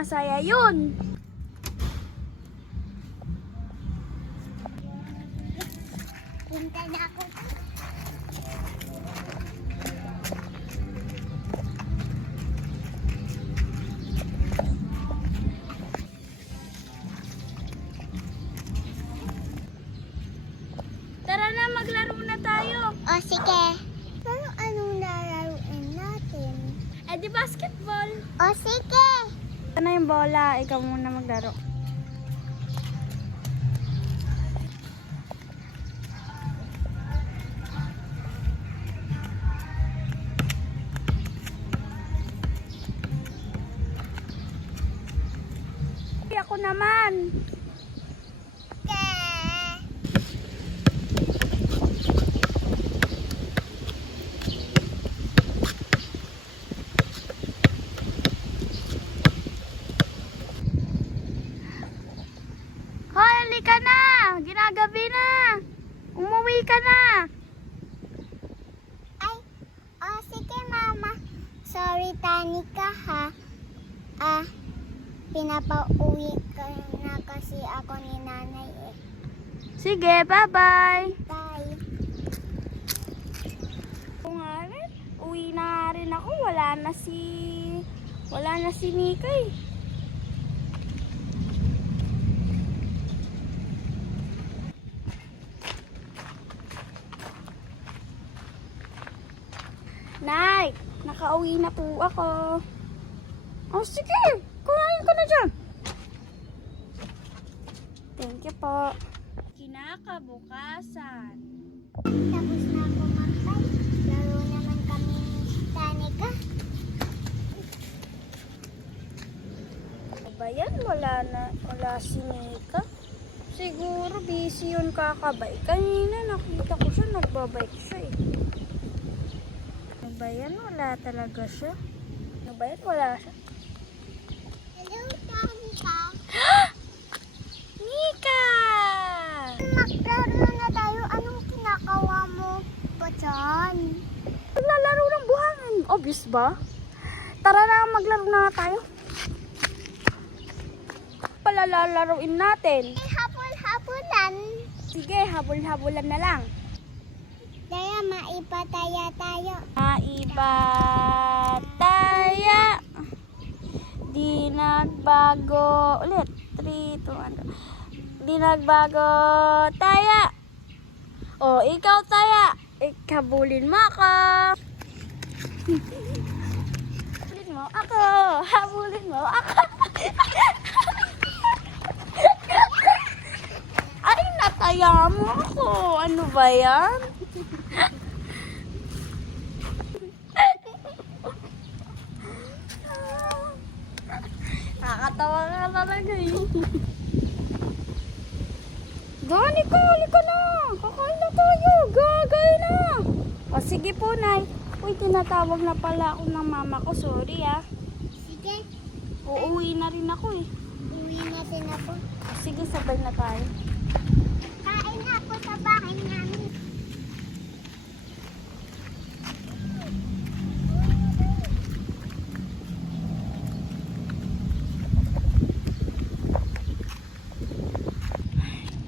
masaya yun. Punta na ako. Tara na, maglaro na tayo. O, sige. Pero anong lalaruin natin? Eh di basketball. O, sige. Ito na yung bola, ikaw muna maglaro. Ako naman. Hoy, halika na! Ginagabi na! Umuwi ka na! Ay, o, sige, Mama. Sorry, Tanika, ha? Pinapauwi ka na kasi ako ni Nanay, eh. Sige, bye-bye! Bye. Kung nga rin, uwi na rin ako. Wala na si Nika eh. Nay, nakauwi na po ako. Oh, sige. Kumain ka na dyan. Thank you po. Kinakabukasan. Tapos na ako magbay. Laro naman kami ni Tanika. Ba yan? Wala si Nika. Siguro busy yun kakabay. Kanina nakita ko siya, nagbabike siya eh. Ano ba yan? Wala talaga siya. Ano ba yan? Wala siya. Hello, Tanika. Nika! Maglaro na tayo. Anong kinakawa mo pa dyan? Naglalaro ng buhangin. Obvious ba? Tara na, maglaro na tayo. Palalalaruin natin. Habol-habulan. Sige, habol-habulan na lang. Daya, maipataya tayo. Maibataya. Di nagbago. Ulit. 3, 2, 1. Di nagbago. Taya. O, ikaw taya. Ikabulin mo ako. Habulin mo ako. Habulin mo ako. Ay, nataya mo ako. Ano ba yan? Nakakatawa ka talaga eh. Dani ko, halika na. Kakain na tayo. Gagay na. O sige po, Nay. Uy, tinatawag na pala ako ng mama ko. Sorry ah. Sige, Uuwi na rin ako eh. uwi natin ako. Sige, sabay na tayo. Kain na ako sa bahay namin.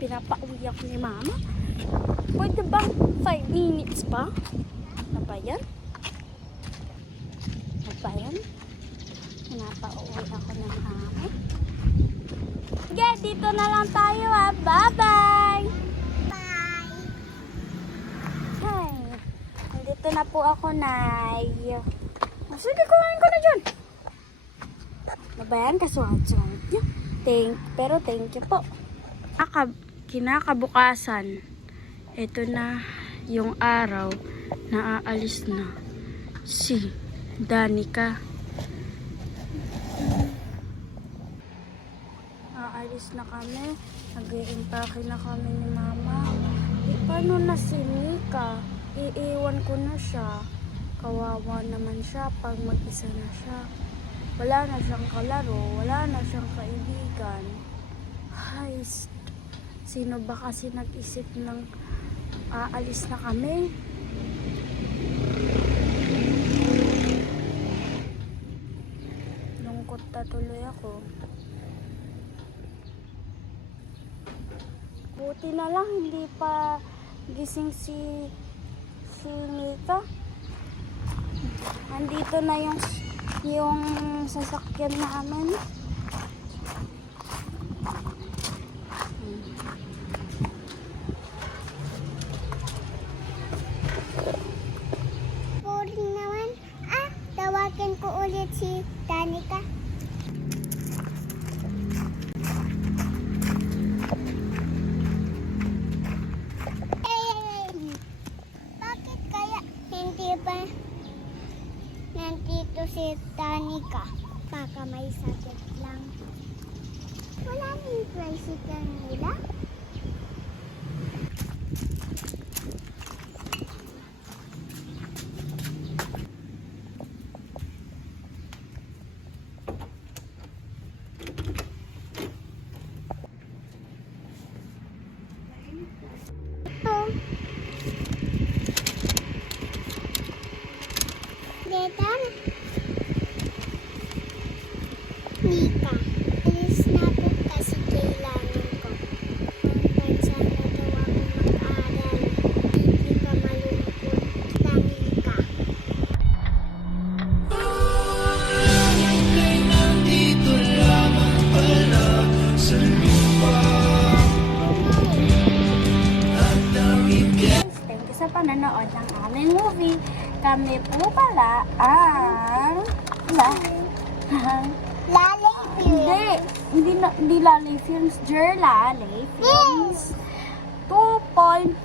Pinapauwi ako ni mama. Pwede ba 5 minutes pa? Ano ba yan? Ano ba yan? Pinapauwi ako ng mama. Sige, dito na lang tayo ha. Bye-bye! Bye! Ay, nandito na po ako, Nay. Sige, kumain ko na dyan. Ano ba yan? Kasuhat-suhat niya. Pero thank you po. Kinakabukasan, ito na yung araw na aalis na si Danica. Aalis na kami, nag-i-impake na kami ni Mama. Paano na si Nika? Iiwan ko na siya. Kawawa naman siya pag mag-isa na siya. Wala na siyang kalaro, wala na siyang kaibigan. Ay, sino ba kasi nag-isip ng aalis na kami? Lungkot talaga. tuloy ako. Buti na lang hindi pa gising si Mika. Andito na yung sasakyan namin. Boring naman. Tawagan ko ulit si Danica. Bakit kaya hindi ba nandito si Danica? Baka may sakit lang. Wala na yung tricycle nila. Dedan, Mika, alis na po kasi kailangan ko. Hanggang sana daw ako mag-aral. Hindi ka malungkot na Mika. Thank you sa panonood ng aming movie. Kami po pala ang... Lalay Hindi Lalay Films, Lalay Films 2.0.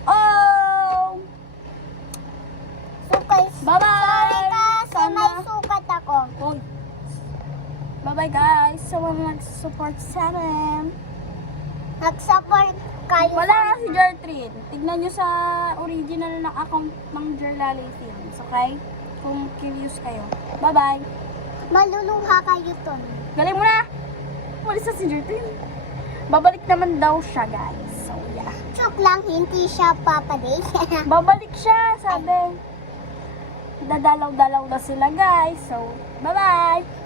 Sukay. Bye-bye! Sorry kasi may sukat ako. Uy. Bye-bye guys sa mga nag-support sa amin. Nag-support kayo. Wala si Gertrude. Tignan nyo sa original na account ng Lalay Films, okay? Kung curious kayo. Bye-bye! Maluluha kayo ton. Galing mo na! Umalis na si Gertrude. Babalik naman daw siya guys. So yeah. Joke lang, hindi siya papaday. Babalik siya, sabi. Dadalaw-dalaw na sila guys. So, bye-bye!